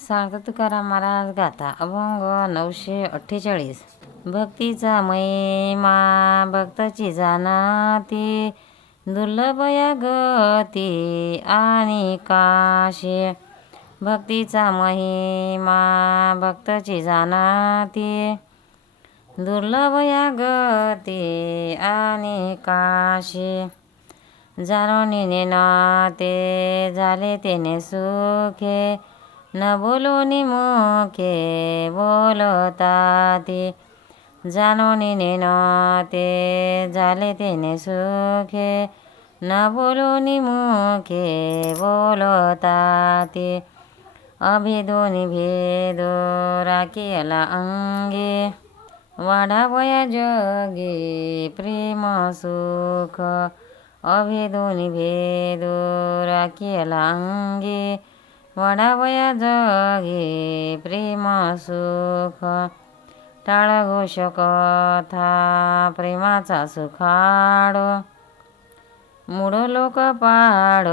सांगता तुकाराम महाराज गाथा अभंग नऊशे अठ्ठेचाळीस. भक्तीचा महिमा भक्ताची जाणती दुर्लभ या गती आणि काशे. भक्तीचा महिमा भक्ताची जाणती दुर्लभ या गती आणि काशे. जाणून ते झाले तेने सुखे. न बोलून मुखे बोलता ते जाणून ते झाले तिने सुखे. न बोलून मुखे बोलता ते अभिदोनी भेदो राखेला अंगे. वाढावया जगे प्रेम सुख अभिदोनी भेदो राखेला अंगे. वडावया जगे प्रेम सुख. टाळ घोष कथा प्रेमाचा सुखाड. मूळ लोक पाड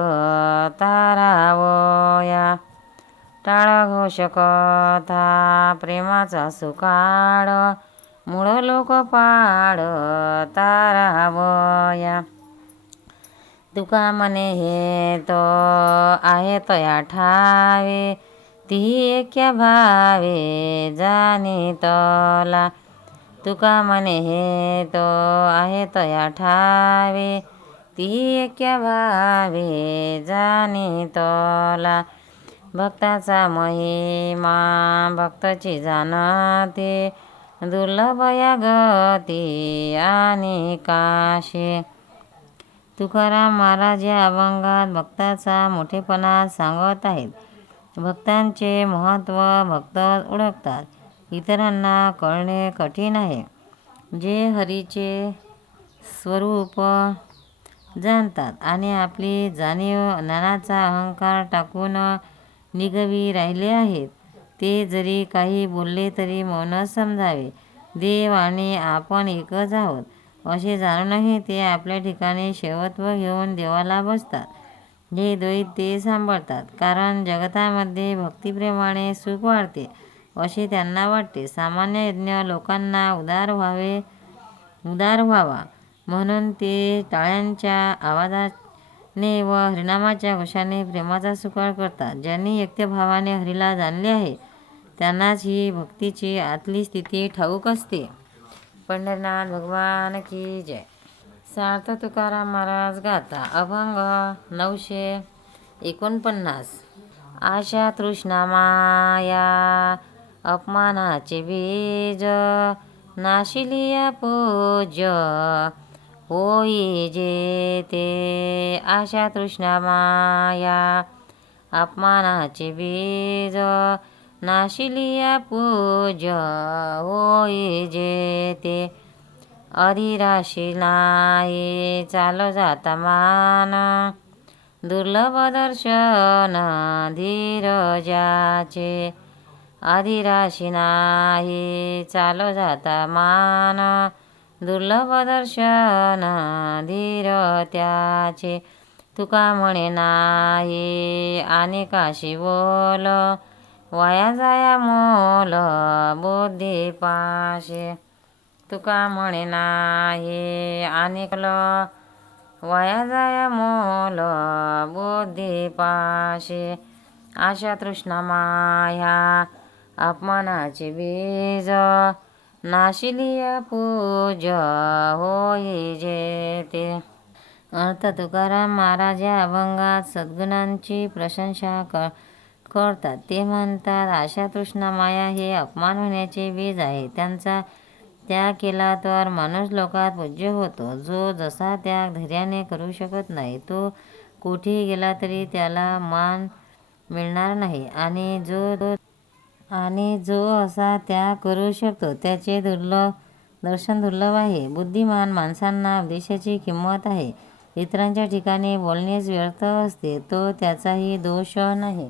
तारावया. टाळ कथा प्रेमाचा सुखाड. मूळ लोक पाड तारावया. तुका मने हे तो आहे तया ठावे ती एक्या भावे जाने तला. तुका मने हे तो आहे तया ठावे ती एक्या भावे जाने तला. भक्ताचा महिमा भक्ताची जाणते दुर्लभ या गती आणि काशे. तुकाराम महाराज या अभंगात भक्ताचा मोठेपणा सांगत आहेत. भक्तांचे महत्त्व भक्त ओळखतात. इतरांना कळणे कठीण आहे. जे हरीचे स्वरूप जाणतात आणि आपली जाणीव ज्ञानाचा अहंकार टाकून निगवी राहिले आहेत ते जरी काही बोलले तरी मौन समजावे. देव आणि आपण एकच आहोत. असे जाणूनही ते आपल्या ठिकाणी शेवत्व घेऊन देवाला बसतात. जे द्वैत ते सांभाळतात कारण जगतामध्ये भक्तीप्रेमाने सुख वाढते असे त्यांना वाटते. सामान्य यज्ञ लोकांना उदार व्हावे उदार व्हावा म्हणून ते टाळ्यांच्या आवाजाने व हरिनामाच्या घोषाने प्रेमाचा सुकाळ करतात. ज्यांनी भावाने हरीला जाणले आहे त्यांनाच ही भक्तीची आतली स्थिती ठाऊक असते. पंढरनाथ भगवान की जय. सार्थ तुकाराम महाराज गाता अभंग नऊशे एकोणपन्नास. आशा तृष्णा माया अपमानाचे बीज नाशिलिया पूज्य होई जेते आशा तृष्णा माया अपमानाचे बीज नाशिलिया पूज होई जे ते अधिराशी नाही चाल जाता मान. दुर्लभ दर्शन धीरजाचे अधिराशी नाही चालो जाता मान. दुर्लभ दर्शन धीर त्याचे. तुका म्हणे नाही आणि काशी बोल. वाया जाया मोल बुद्धी पाशे तुका म्हणे नाही आणि वाया जाया मोल बुद्धी पाशे आशा तृष्णा माया अपमानाचे बीज. नाशिलिया पूज होई जे ते अर्थ तुकाराम महाराजा अभंगात सद्गुणांची प्रशंसा कर करतात. ते म्हणतात आशा तृष्णा माया हे अपमान होण्याचे बीज आहे. त्यांचा त्याग केला तर माणूस लोकात पूज्य होतो. जो जसा त्याग धैर्याने करू शकत नाही तो कुठेही गेला तरी त्याला मान मिळणार नाही. आणि जो आणि जो असा त्याग करू शकतो त्याचे दुर्लभ दर्शन दुर्लभ आहे. बुद्धिमान माणसांना उपदेशाची किंमत आहे. इतरांच्या ठिकाणी बोलणेच व्यर्थ असते. तो त्याचाही दोष नाही.